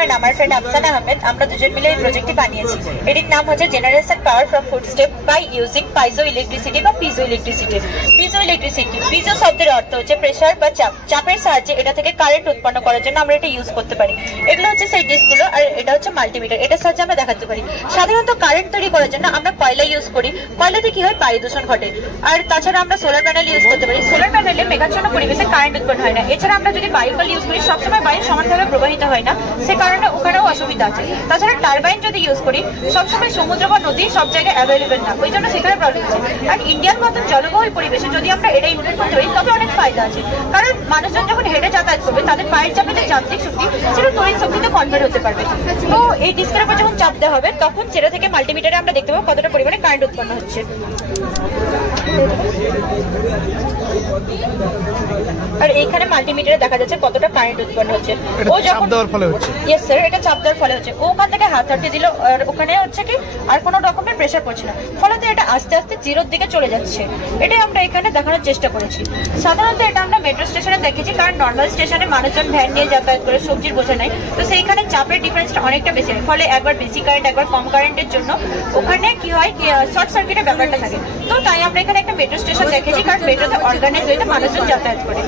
And আমার friend Afsana Ahmed আমরা দুজন মিলে এই প্রজেক্টটি বানিয়েছি। এটির নাম হচ্ছে generation power from footstep by using piezo electricity বা পিজো ইলেকট্রিসিটি। পিজো শব্দের অর্থ হচ্ছে প্রেসার বা চাপ। চাপের সাহায্যে এটা থেকে কারেন্ট উৎপন্ন করার জন্য আমরা এটা ইউজ করতে পারি। এগুলো হচ্ছে সেই ডিস্কগুলো, আর এটা হচ্ছে মাল্টিমিটার। এটার সাহায্যে আমরা দেখাতে পারি। সাধারণত কারেন্ট তৈরি করার জন্য আমরা কয়লা ইউজ করি। কয়লাতে কি হয়, বায়ু দূষণ ঘটে। আর তাছাড়া আমরা সোলার প্যানেল ইউজ করতে পারি। সোলার প্যানেলে মেঘাচ্ছন্ন পরিবেশে কারেন্ট উৎপন্ন হয় না। এছাড়া আমরা যদি বায়ুকল ইউজ করি, সবসময় বায়ু সমানভাবে প্রবাহিত হয় না, সে কারণে ওখানেও অসুবিধা আছে। তাছাড়া টারবাইন যদি ইউজ করি, সবসময় সমুদ্র বা নদী সব জায়গায় অ্যাভেলেবেল না, ওই জন্য সেখানে প্রবলেম আছে। আর ইন্ডিয়ার মতন জলবহুল পরিবেশে যদি আমরা এটা ইমপ্লিমেন্ট করতে পারি তবে অনেক ফায়দা আছে। কারণ মানুষজন যখন হেঁটে যাতায়াত করবে, তাদের পায়ের চাপে যে যান্ত্রিক শক্তি সেটা তড়িৎ শক্তিতে কনভার্ট হতে পারবে। তো এই ডিস্কের উপর যখন চাপ দেওয়া হবে, তখন সেটা থেকে মাল্টিমিটারে আমরা দেখতে পাবো কতটা পরিমাণে কারেন্ট উৎপন্ন হচ্ছে। আর এইখানে মাল্টিমিটারে দেখা যাচ্ছে কতটা কারেন্ট উৎপন্ন হচ্ছে। ও যখন ইয়েস স্যার, এটা চাপ দেওয়ার ফলে হচ্ছে। ও ওখান থেকে হাত হাঁটতে দিল, আর ওখানে হচ্ছে কি আর কোনো রকমের প্রেশার পড়ছে না, ফলে এটা আস্তে আস্তে জিরোর দিকে চলে যাচ্ছে। এটাই আমরা এখানে দেখানোর চেষ্টা করেছি। সাধারণত এটা আমরা মেট্রো স্টেশনে দেখেছি, কারণ নর্মাল স্টেশনে মানুষজন ভ্যান নিয়ে যাতায়াত করে, সবজির বোঝা নেয়, তো সেইখানে চাপের ডিফারেন্সটা অনেকটা বেশি হয়। ফলে একবার বেশি কারেন্ট একবার কম কারেন্টের জন্য ওখানে কি হয়, শর্ট সার্কিটের ব্যাপারটা থাকে। তো তাই আমরা এখানে একটা মেট্রো স্টেশন দেখেছি, কারণ মেট্রোতে অর্গানাইজ হইতে মানুষজন যাতায়াত করে।